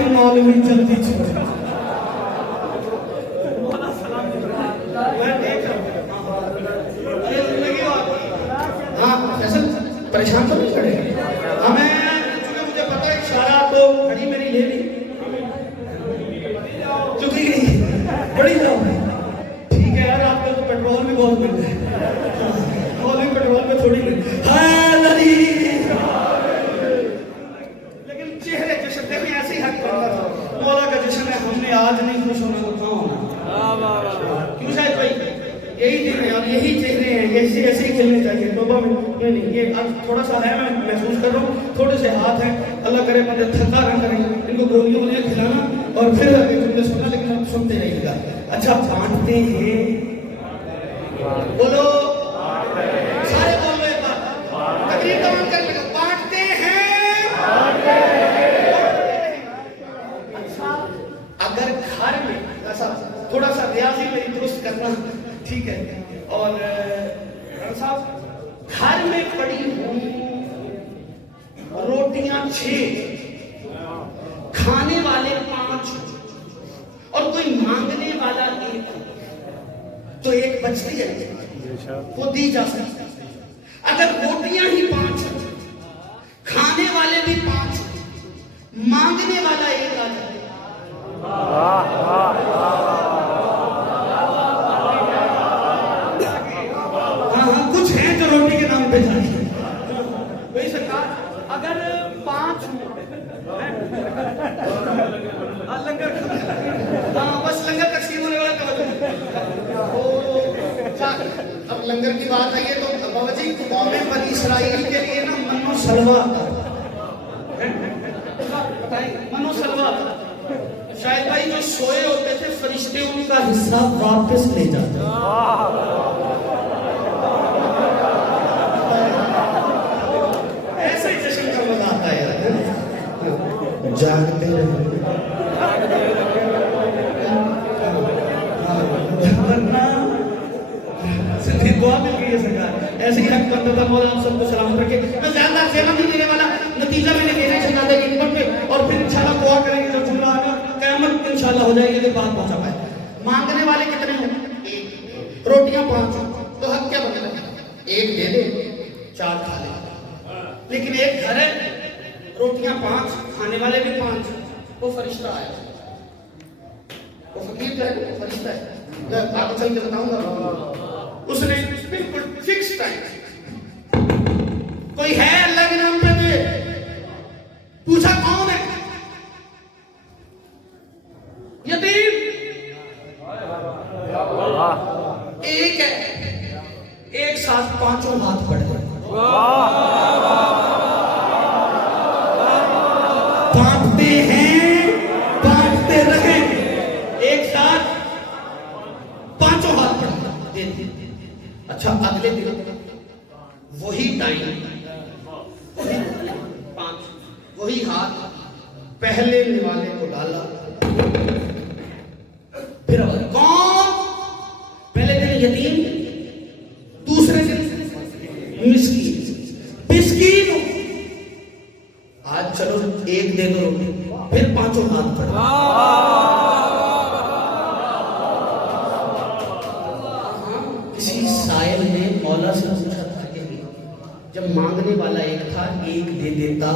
مولوی جلدی چھوڑے. ہاں پریشان تو نہیں کھڑے ہمیں, مجھے پتا ہے اشارہ تو گھڑی میری لے لی چکی گئی بڑی طرح. ٹھیک ہے یار, آپ کو تو پیٹرول بھی بہت مل رہا ہے, مولوی پیٹرول میں تھوڑی مل. لیکن چہرے جشن دیکھیں ایسے ہی حق کرتا تھا. مولا کا جشن ہے, ہم نے آج نہیں خوش ہونا تو کہاں ہونا؟ کیوں شاید بھائی یہی دن ہے اور یہی چہرے ہیں, ایسے ایسے ہی کھلنے چاہیے. توبہ میں نہیں, یہ اب تھوڑا سا ہے, میں محسوس کر رہا ہوں تھوڑے سے ہاتھ ہیں. اللہ کرے بندے تھکا نہ کریں, ان کو گولیوں میں کھلانا اور پھر آگے جملے سننا, لیکن آپ سنتے رہیے گا. اچھا بانٹتے ہیں, بولو سارے بول رہے ہیں, تقریر ٹھیک ہے. اور صاحب گھر میں پڑی ہوں روٹیاں 6, کھانے والے 5 اور کوئی مانگنے والا 1, تو 1 بچتی ہے وہ دی جا سکتی. اگر روٹیاں ہی 5, کھانے والے بھی 5, مانگنے والا 1 آ جائے, ہاں کچھ ہیں جو روٹی کے نام پہ جاتی ہیں. وہی سرکار اگر 5 لنگر, ہاں بس لنگر تقسیم ہونے والا اب لنگر کی بات آئی ہے تو بابا جی قوم بنی اسرائیل کے لیے نا من و سلوہ من و سلوہ, شاید بھائی جو سوئے ہوتے تھے فرشتے ان کا حصہ واپس لے جاتے, ایسے ہی جشن کا مزہ آتا ہے یار, جاگتے رہے دعا مل گئی ہے سرکار. ایسے ہی حق بندہ تھا مولا آپ سب کو سلامت رکھے. میں زیادہ زیادہ نہیں دینے والا, نتیجہ میں نے دینا چاہتا تھا خدمت میں, اور پھر انشاءاللہ دعا کریں گے. جب جمعہ آگا قیامت انشاءاللہ ہو جائے گی کہ بات پہنچا پائے. مانگنے والے کتنے ہوں؟ 1, روٹیاں 5, تو حق کیا بنتا ہے؟ 1 دے دے 4 کھا لے. لیکن ایک گھر ہے روٹیاں 5, کھانے والے بھی 5, وہ فرشتہ آیا, وہ فقیر ہے, وہ فرشتہ ہے. میں آگے چل کے بتاؤں گا. اس نے بالکل فکس ٹائم, کوئی ہے اللہ کے نام پہ دے, پوچھا کون ہے؟ یتیم 1 ہے, ایک ساتھ 5 ہاتھ پڑ گئے. بانٹتے ہیں بانٹتے رہیں, ایک ساتھ 5 ہاتھ پڑ گئے. اچھا اگلے دن وہی ٹائم, وہی ہاتھ پہلے نوالے کو ڈالا. پھر کون؟ پہلے دن یتیم, دوسرے دن مسکین. آج چلو 1 دے دو, پھر 5 ہاتھ پڑ گئے. کسی سائل نے مولا سے پوچھا تھا کہ جب مانگنے والا 1 تھا, 1 دے دیتا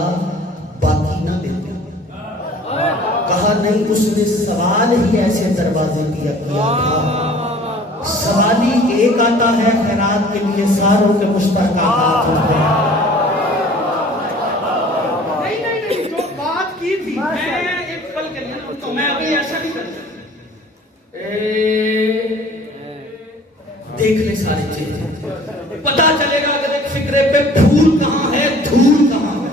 باقی نہ دیتا. کہا نہیں, اس نے سوال ہی ایسے دروازے کیا تھا, سوال ہی 1 آتا ہے خیرات کے لیے, ساروں کے مشترکات ہوتے ہیں. نہیں, جو بات کی تھی میں ایک پل کے لیے تو میں ابھی ایسا نہیں کرتا. دیکھ لے ساری چیزیں, پتا چلے گا اگر ایک فکرے پہ پھول کہاں ہے دھول کہاں ہے.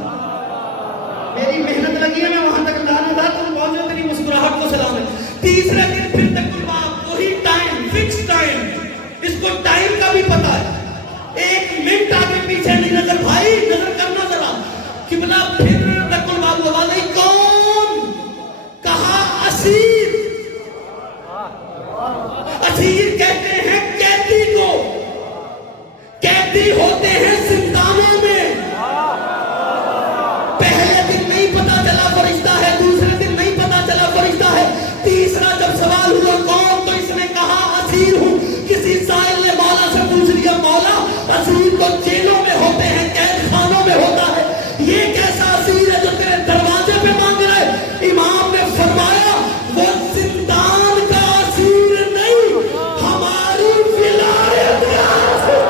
میری محنت لگی ہے, میں وہاں تک لانا تھا, تم پہنچو, تیری مسکراہٹ کو سلام ہے. تیسرے دن پھر تک وہی ٹائم, فکس ٹائم, اس کو ٹائم کا بھی پتا ہے, 1 منٹ آگے پیچھے نہیں نظر. بھائی نظر کرنا ذرا قبلہ. پھر تک بابو آواز آئی, کون؟ کہا اسیر. اسیر کہتے ہیں قیدی کو, قیدی ہوتے ہیں زندانوں میں. پہلے دن نہیں پتا چلا فرشتہ ہے, دوسرے دن نہیں پتا چلا فرشتہ ہے, تیسرا جب سوال ہوا کون, تو اس نے کہا اسیر ہوں. کسی سائل نے مولا سے پوچھ لیا, مولا اسیر تو جیلوں میں ہوتے ہیں, قید خانوں میں ہوتا ہے, یہ کیسا اسیر ہے جو تیرے دروازے پہ مانگ رہا ہے؟ امام نے فرمایا وہ زندان کا اسیر نہیں, ہماری ولایت کا اسیر.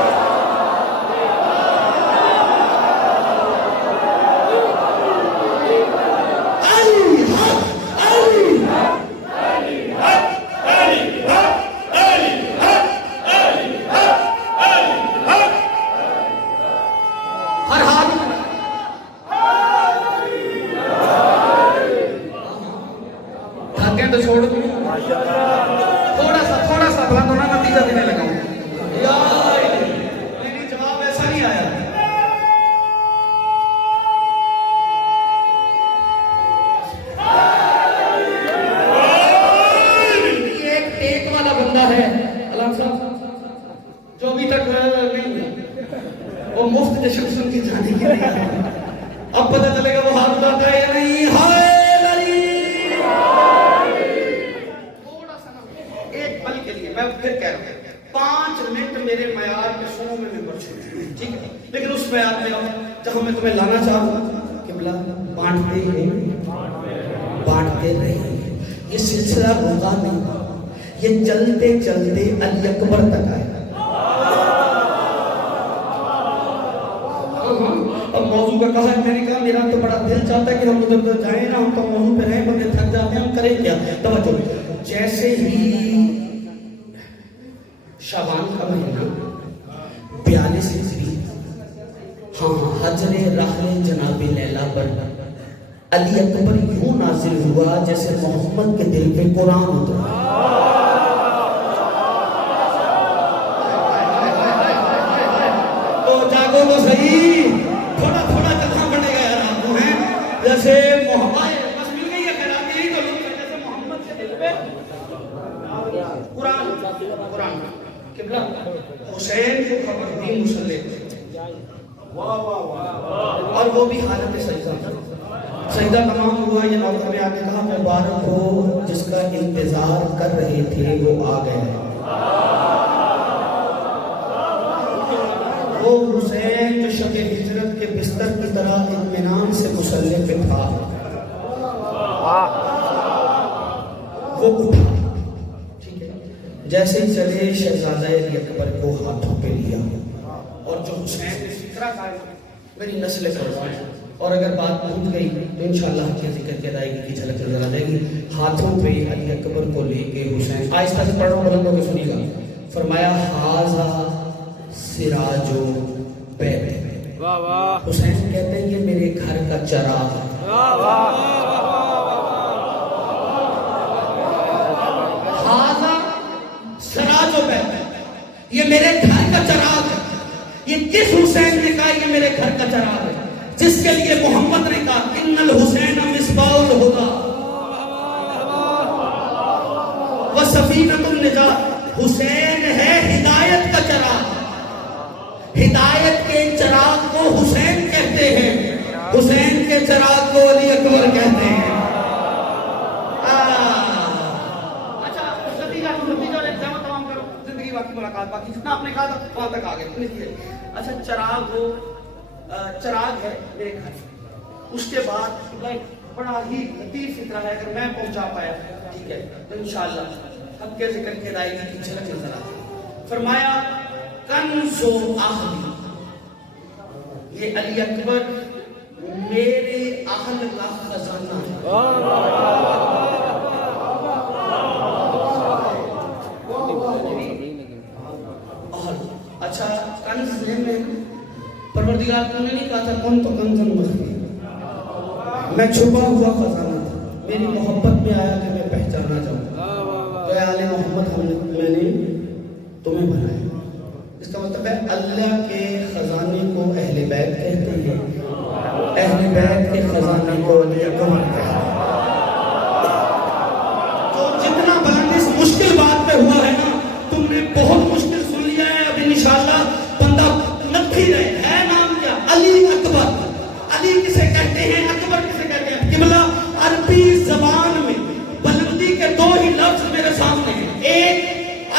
وہ مفت جشن سن کے جانے کے لیے اب پتہ چلے گا وہ ہاتھ اٹھاتا ہے یا نہیں. ہائے علی تھوڑا سا نا ایک پل کے لیے میں پھر کہہ رہا ہوں 5 منٹ میرے معیار میں سنو میں ممبر چھوڑ ٹھیک ہے, لیکن اس معیار میں جہاں میں تمہیں لانا چاہوں قبلہ بانٹتے رہے. یہ سلسلہ ہوگا نہیں, یہ چلتے چلتے علی اکبر تک آئے. اب موضوع کا کہا ہے, میں نے کہا میرا تو بڑا دل چاہتا ہے کہ ہم ادھر جائیں نا, ہم تو موضوع پہ رہیں بندے تھک جاتے ہیں, ہم کریں کیا. توجہ, جیسے ہی شعبان کا مہینہ 42 ہجری حجر رحل جناب لیلا پر علی اکبر یوں نازل ہوا جیسے محمد کے دل پہ قرآن اترا. تو جاگو تو صحیح, تھوڑا تھوڑا جگہ بڑھے گا یار آپ کو ہیں جیسے محمد بس مل گئی ہے خیرات, یہی تو لوگ جیسے محمد کے دل پہ قرآن. قبلہ حسین کو خبر دی مسلح اور وہ بھی حالت سجدہ تمام ہوا. یہ موقع میں آگے کہا مبارک ہو جس کا انتظار کر رہے تھے وہ آ گئے. وہ حسین جو شب ہجرت کے بستر کی طرح اطمینان سے مسلح پہ تھا, وہ اٹھا. جیسے ہی چلے شہزادہ علی اکبر کو ہاتھوں پہ لیا, اور جو حسین نے فکرہ کہا میری نسل فرزان, اور اگر بات پہنچ گئی تو انشاءاللہ کے ذکر کی ادائیگی کی جھلک نظر آ جائے گی. ہاتھوں پہ علی اکبر کو لے کے حسین, آہستہ سے پڑھ رہا ہوں بلند ہو کے سنیے گا, فرمایا ھذا سراج بیت. حسین کہتے ہیں یہ میرے گھر کا چراغ ہے. یہ میرے گھر کا چراغ ہے. یہ کس حسین نے کہا یہ میرے گھر کا چراغ ہے؟ جس کے لیے محمد نے کہا ان الحسین مصباح الہدی وسفینۃ النجات. حسین ہے ہدایت کا چراغ, ہدایت کے چراغ کو حسین کہتے ہیں, حسین کے چراغ کو علی اکبر کہتے ہیں. ملاقات باقی جتنا آپ نے کہا تھا وہاں تک آگئے. اچھا چراغ ہو, چراغ ہے میرے گھر, اس کے بعد بڑا ہی لطیف فطرہ ہے, اگر میں پہنچا پایا ٹھیک ہے تو انشاءاللہ حق کے ذکر کی ادائیگی کی جھلک نظر آتی. فرمایا کنز و اہلی, یہ علی اکبر میرے اہل کا خزانہ ہے. اچھا کنز ذہن میں پروردگار تو نے نہیں کہا تھا کون تو کنزن مخفی, میں چھپا ہوا خزانہ تھا, میری محبت میں آیا کہ میں پہچانا چاہوں. تو اے آل محمد میں نے تمہیں بنایا. اس کا مطلب ہے اللہ کے خزانے کو اہل بیت کہتے ہیں, اہل بیت کے خزانے کو علی اکبر کہتے ہیں. تو جتنا بلند اس مشکل بات پہ ہوا ہے نا, تم نے بہت مشکل سن لیا ہے. اب انشاءاللہ بندہ نکھی رہے. ہے نام کیا؟ علی اکبر. علی کسے کہتے ہیں, اکبر کسے کہتے ہیں؟ قبلہ عربی زبان میں بلندی کے 2 ہی لفظ میرے سامنے ہیں. ایک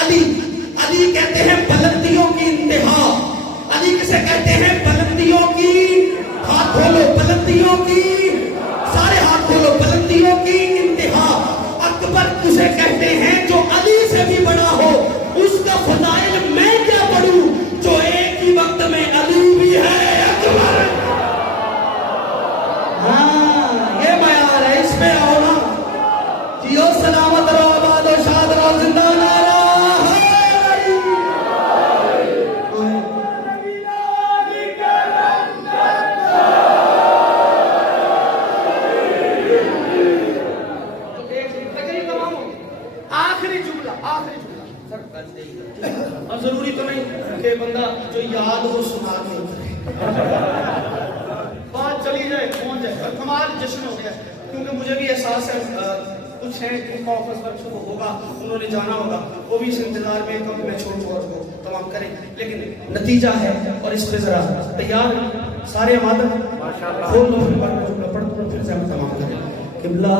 علی, علی کہتے ہیں بلندیوں کی انتہا. علی کسے کہتے ہیں؟ بلندیوں کی, ہاتھ کھولو, بلندیوں کی, سارے ہاتھ کھولو, بلندیوں کی انتہا. اکبر کسے کہتے ہیں؟ جو علی سے بھی بڑا ہو. اس کا فضائل میں کیا پڑھوں جو ایک ہی وقت میں علی بھی ہے اکبر. ہاں یہ معیار ہے, اس پہ آؤ نا. جیو سلامت رہو, آباد و شاد رہو, زندہ نعرہ اور ضروری تو نہیں کہ بندہ جو یاد ہو سنا کے بات چلی جائے پہنچ جائے. کمال جشن ہو گیا, کیونکہ مجھے بھی احساس ہے کچھ ہیں جن کا آفس ورک شروع ہوگا، انہوں نے جانا ہوگا، وہ بھی اس انتظار میں کب میں چھوڑوں اور کو تمام کریں. لیکن نتیجہ ہے اور اس پہ ذرا تیار سارے عمادت کھول لو، پھر میں جملہ پڑھ دوں پھر سے ہم تمام کریں. قبلہ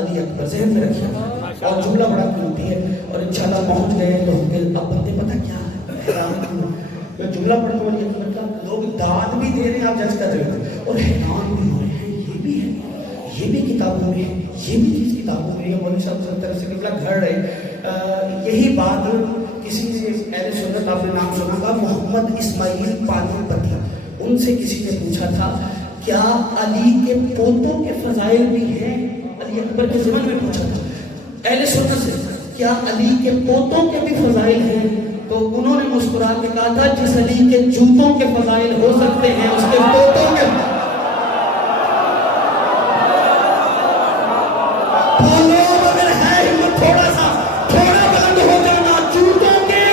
علی اکبر ذہن میں رکھیے اور جملہ بڑا قیمتی ہے اور انشاءاللہ پہنچ گئے تو اب بندے پتہ کیا ہے، میں جملہ پڑھتا ہوں علی اکبر کا، لوگ داد بھی دے رہے ہیں، آپ جج کر رہے ہیں اور حیران بھی ہو رہے ہیں. یہ بھی ہے، یہ بھی کتابوں میں ہے، یہ بھی چیز کتابوں میں ہے. مولوی صاحب کی طرف سے قبلہ گھڑ ہے. یہی بات کسی نے اہل سنت، آپ نے نام سنا تھا محمد اسماعیل پانی پتی، ان سے کسی نے پوچھا تھا کیا علی کے پوتوں کے فضائل بھی ہیں؟ علی اکبر کے زمن میں پوچھا تھا اہل سنت سے، کیا علی کے پوتوں کے بھی فضائل ہیں؟ تو انہوں نے مسکرا کے کہا تھا جس علی کے جوتوں کے فضائل ہو سکتے ہیں اس کے پوتوں کے بولو اگر ہے ہمت تھوڑا بلند ہو جانا جوتوں کے.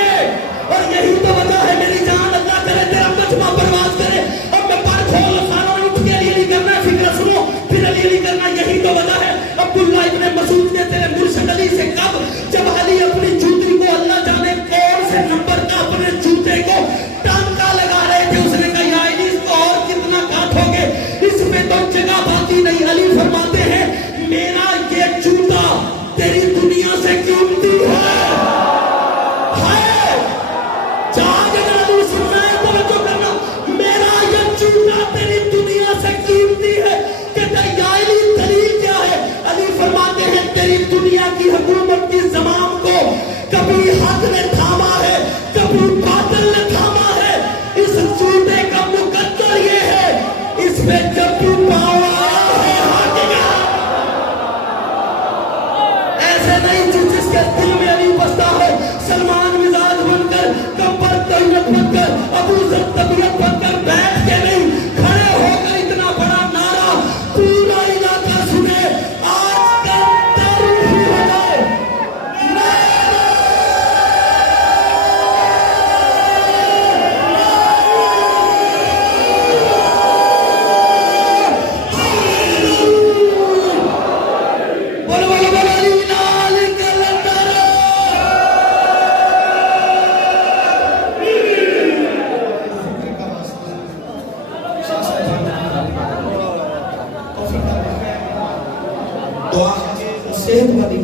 اور یہی تو وجہ ہے میری جان، اللہ کرے تیرا مجمع پرواز کرے اور میں پر کھول ساروں اٹھ کے علی کرنا، فکر سنو پھر علی کرنا. یہی تو وجہ ہے عبداللہ ابن مسعود نے تیرے مرشد علی سے کب، جب علی اپنی جوتی کو اللہ جانے کون سے نمبر کا اپنے جوتے کو ٹانکا لگا رہے تھے، اس نے کہا یا علی اس کو اور کتنا کاٹو گے، اس میں تو جگہ باقی نہیں. علی فرماتے ہیں میرا یہ جوتا تیری دنیا سے قیمتی ہے. جاگنا علی سننا ہے، توجہ کرنا، میرا یہ جوتا تیری دنیا سے قیمتی ہے. کہتا ہے یا علی دلیل کیا ہے؟ علی فرماتے ہیں تیری دنیا کی حکومت کی زمام کو کبھی حق نے تھاما ہے، کبھی باطل نے تھاما ہے. اس جوتے کا مقدر یہ ہے اس میں جب بھی پاؤ آیا ہے حق کا. ایسے نہیں جس کے دل میں علی بستا ہے سلمان مزاج بن کر، کمبر طبیعت بن کر، ابو ذر طبیعت بن کر بیٹھ کے نہیں، کھڑے ہو کر اتنا بڑا نعرہ پورا علاقہ سنے آج کا تاریخی ہو جائے. صحت والی